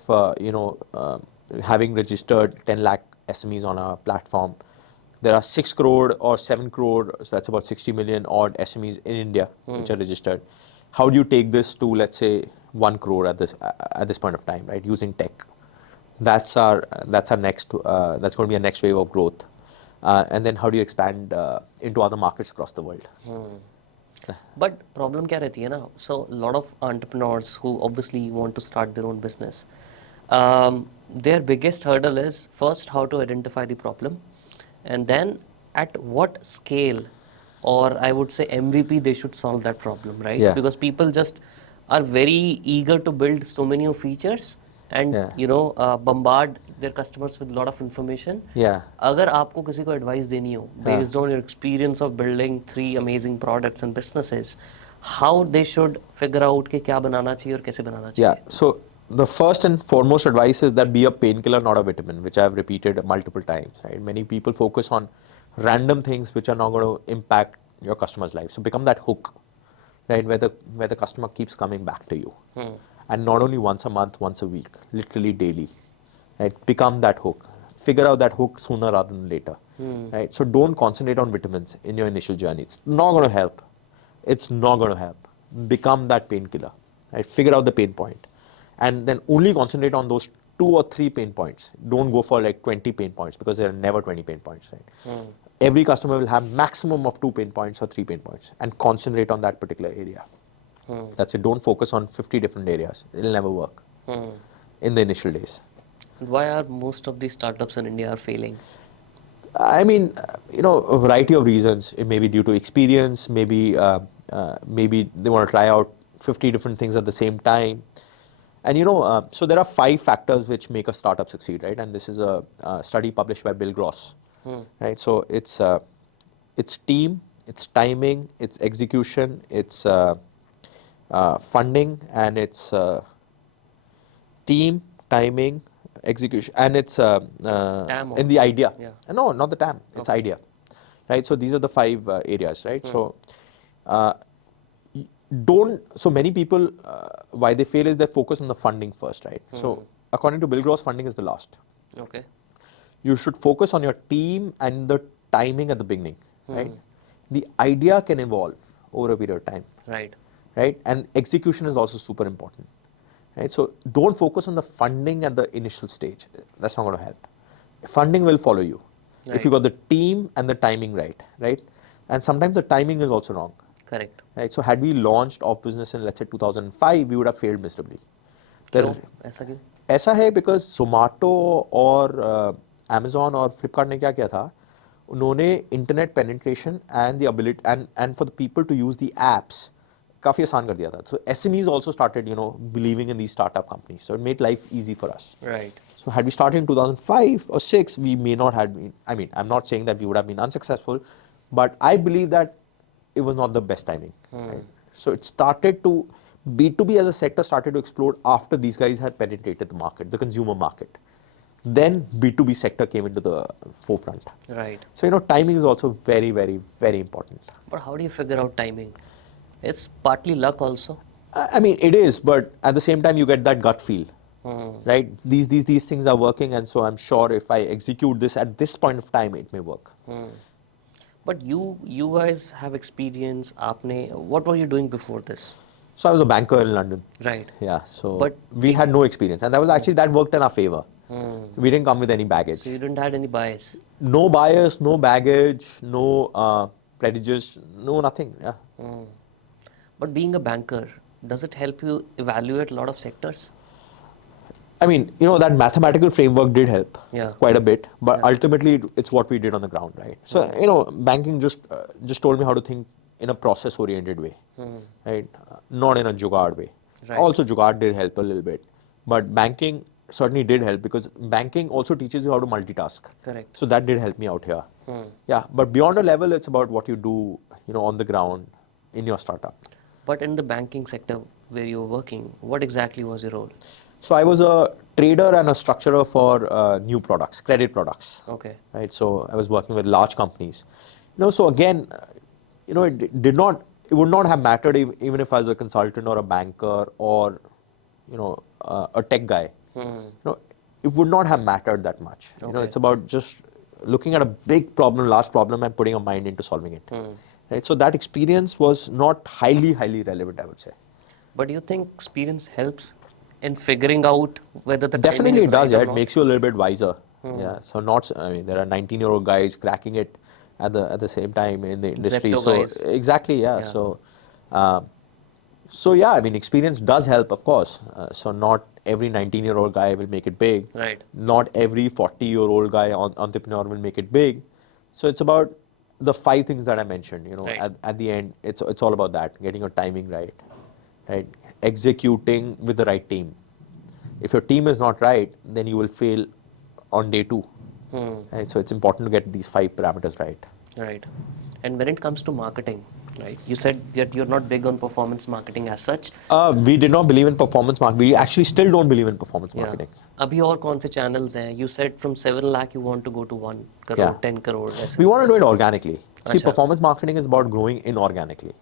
having registered 10 lakh SMEs on our platform. There are 6 crore or 7 crore, so that's about 60 million odd SMEs in India which are registered. How do you take this to, let's say, 1 crore at this point of time, right? Using tech. That's our next. That's going to be a next wave of growth. And then how do you expand into other markets across the world? But problem क्या रहती है ना? So a lot of entrepreneurs who obviously want to start their own business, their biggest hurdle is first how to identify the problem, and then at what scale, or I would say MVP, they should solve that problem, right? Yeah. Because people just are very eager to build so many of features and bombard their customers with a lot of information. Yeah. अगर आपको किसी को advice देनी हो based on your experience of building 3 amazing products and businesses, how they should figure out कि क्या बनाना चाहिए और कैसे बनाना चाहिए. Yeah. So the first and foremost advice is that be a painkiller, not a vitamin, which I've repeated multiple times. Right? Many people focus on random things which are not going to impact your customer's life. So become that hook, right? Where the customer keeps coming back to you, and not only once a month, once a week, literally daily. Right? Become that hook. figure out that hook sooner rather than later, right? So don't concentrate on vitamins in your initial journey. It's not going to help. It's not going to help. Become that painkiller, right? Figure out the pain point, and then only concentrate on those 2 or 3 pain points. Don't go for like 20 pain points, because there are never 20 pain points, right? Every customer will have maximum of 2 pain points or 3 pain points, and concentrate on that particular area. That's it. Don't focus on 50 different areas. It'll never work in the initial days. Why are most of these startups in India are failing? I mean, a variety of reasons. It may be due to experience, maybe they want to try out 50 different things at the same time. And so there are 5 factors which make a startup succeed, right? And this is a study published by Bill Gross, right? So it's team, it's timing, it's execution, it's funding, and it's team, timing, execution, and it's TAM in the also. idea. Yeah. No, not the TAM. It's Okay. idea, right? So these are the 5 areas, right? So so many people, why they fail is they focus on the funding first, right? So according to Bill Gross, funding is the last. Okay. You should focus on your team and the timing at the beginning, right? The idea can evolve over a period of time, Right. right? And execution is also super important, right? So don't focus on the funding at the initial stage. That's not going to help. Funding will follow you if you got the team and the timing right, right? And sometimes the timing is also wrong. Correct. Right? So had we launched OfBusiness in, let's say, 2005, we would have failed miserably. क्यों? ऐसा क्यों? ऐसा है because Zomato और Amazon और Flipkart ने क्या किया था, उन्होंने internet penetration and the ability and for the people to use the apps काफी आसान कर दिया था. So SMEs also started, believing in these startup companies. So it made life easy for us. Right. So had we started in 2005 or 6, we may not have been. I mean, I'm not saying that we would have been unsuccessful, but I believe that it was not the best timing. Right? So it started to, B2B as a sector started to explode after these guys had penetrated the market, the consumer market. Then B2B sector came into the forefront. Right. So, timing is also very, very, very important. But how do you figure out timing? It's partly luck also. I mean, it is, but at the same time, you get that gut feel, right? These things are working, and so I'm sure if I execute this at this point of time, it may work. But you guys have experience. What were you doing before this? So I was a banker in London. Right. Yeah. So But we had no experience, and that worked in our favor. We didn't come with any baggage. So you didn't have any bias. No bias, no baggage, no prejudice, no nothing. Yeah. But being a banker, does it help you evaluate a lot of sectors? I mean, that mathematical framework did help quite a bit, but ultimately it's what we did on the ground, right? So, banking just told me how to think in a process-oriented way, right? Not in a jugaad way. Right. Also, jugaad did help a little bit, but banking certainly did help because banking also teaches you how to multitask. Correct. So that did help me out here. Yeah, but beyond a level, it's about what you do, on the ground in your startup. But in the banking sector where you were working, what exactly was your role? So I was a trader and a structurer for new products, credit products. Okay. Right. So I was working with large companies. So again, it would not have mattered even if I was a consultant or a banker or, a tech guy. It would not have mattered that much. Okay. It's about just looking at a big problem, large problem, and putting a mind into solving it. Right. So that experience was not highly relevant, I would say. But do you think experience helps in figuring out whether the Definitely timing is it does, right or It not? makes you a little bit wiser. Yeah. So there are 19-year-old guys cracking it at the same time in the industry. Zepto So guys. exactly, yeah. So yeah, I mean, experience does help, of course. So not every 19-year-old guy will make it big. Right. Not every 40-year-old guy entrepreneur will make it big. So it's about the 5 things that I mentioned. Right. At the end, it's all about that, getting your timing right, executing with the right team. If your team is not right, then you will fail on day 2. Right? So it's important to get these 5 parameters right. Right. And when it comes to marketing, right? You said that you're not big on performance marketing as such. We did not believe in performance marketing. We actually still don't believe in performance marketing. अभी और कौन से channels हैं? You said from 7 lakh you want to go to 1 crore, 10 crore. We want to do it organically. See, Achha. performance marketing is about growing inorganically.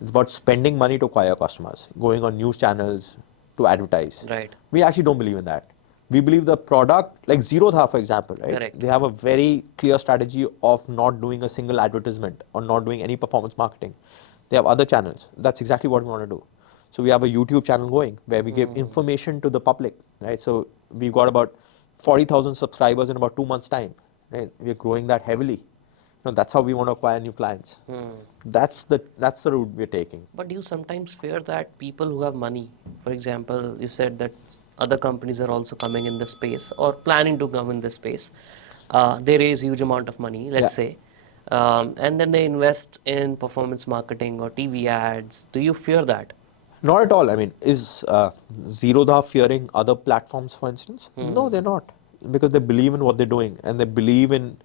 It's about spending money to acquire customers, going on news channels to advertise. Right. We actually don't believe in that. We believe the product, like Zerodha, for example, right? Correct. They have a very clear strategy of not doing a single advertisement or not doing any performance marketing. They have other channels. That's exactly what we want to do. So we have a YouTube channel going where we give information to the public, right? So we've got about 40,000 subscribers in about 2 months' time. Right? We're growing that heavily. That's how we want to acquire new clients. That's the route we're taking. But do you sometimes fear that people who have money, for example, you said that other companies are also coming in this space or planning to come in this space. They raise huge amount of money, let's say, and then they invest in performance marketing or TV ads. Do you fear that? Not at all. I mean, is Zerodha fearing other platforms, for instance? No, they're not, because they believe in what they're doing and they believe in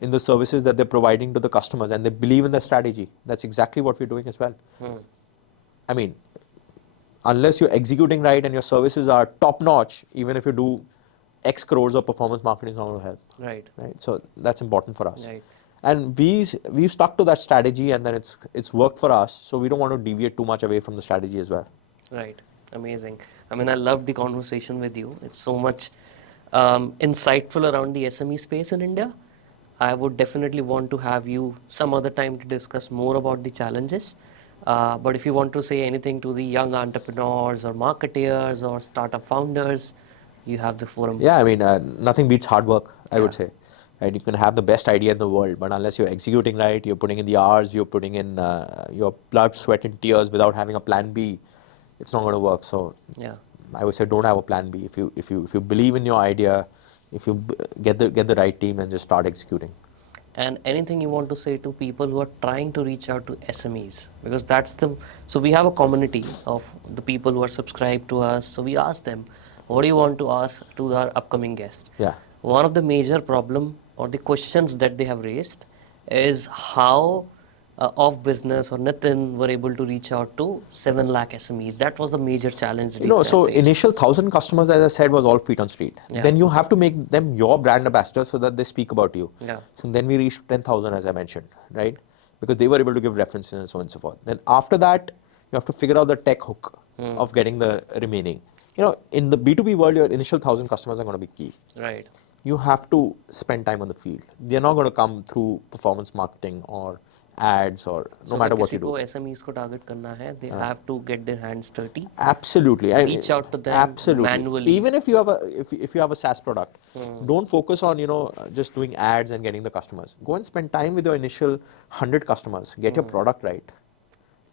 the services that they're providing to the customers, and they believe in their strategy. That's exactly what we're doing as well. I mean, unless you're executing right and your services are top notch, even if you do X crores of performance marketing, is not going to help. Right. So that's important for us. Right. And we've stuck to that strategy, and then it's worked for us. So we don't want to deviate too much away from the strategy as well. Right. Amazing. I mean, I love the conversation with you. It's so much insightful around the SME space in India. I would definitely want to have you some other time to discuss more about the challenges. But if you want to say anything to the young entrepreneurs or marketeers or startup founders, you have the forum. Yeah, I mean, nothing beats hard work, I would say. Right? You can have the best idea in the world, but unless you're executing right, you're putting in the hours, you're putting in your blood, sweat, and tears without having a plan B, it's not going to work. So yeah, I would say don't have a plan B. If you believe in your idea, if you get the right team and just start executing. And anything you want to say to people who are trying to reach out to SMEs, because so we have a community of the people who are subscribed to us. So we ask them, what do you want to ask to our upcoming guest? Yeah. One of the major problem or the questions that they have raised is how OfBusiness or Nitin were able to reach out to 7 lakh SMEs. That was the major challenge that these guys So faced. initial 1,000 customers, as I said, was all feet on street. Yeah. Then you have to make them your brand ambassadors so that they speak about you. Yeah. So then we reached 10,000, as I mentioned, right? Because they were able to give references and so on and so forth. Then after that, you have to figure out the tech hook of getting the remaining. In the B2B world, your initial 1,000 customers are going to be key. Right. You have to spend time on the field. They're not going to come through performance marketing or ads or no matter what you do. So if SMEs को target करना है, they have to get their hands dirty. Absolutely. Reach out to them manually. Even if you have a SaaS product, don't focus on just doing ads and getting the customers. Go and spend time with your initial 100 customers. Get your product right,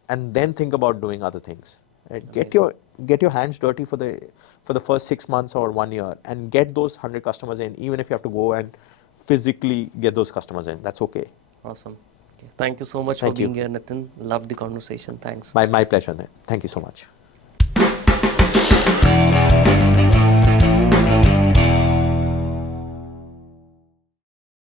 and then think about doing other things. Right? Get your hands dirty for the first 6 months or 1 year, and get those 100 customers in. Even if you have to go and physically get those customers in, that's okay. Awesome. Okay. Thank you so much for being here, Nitin. Love the conversation. Thanks. My pleasure. Thank you so much.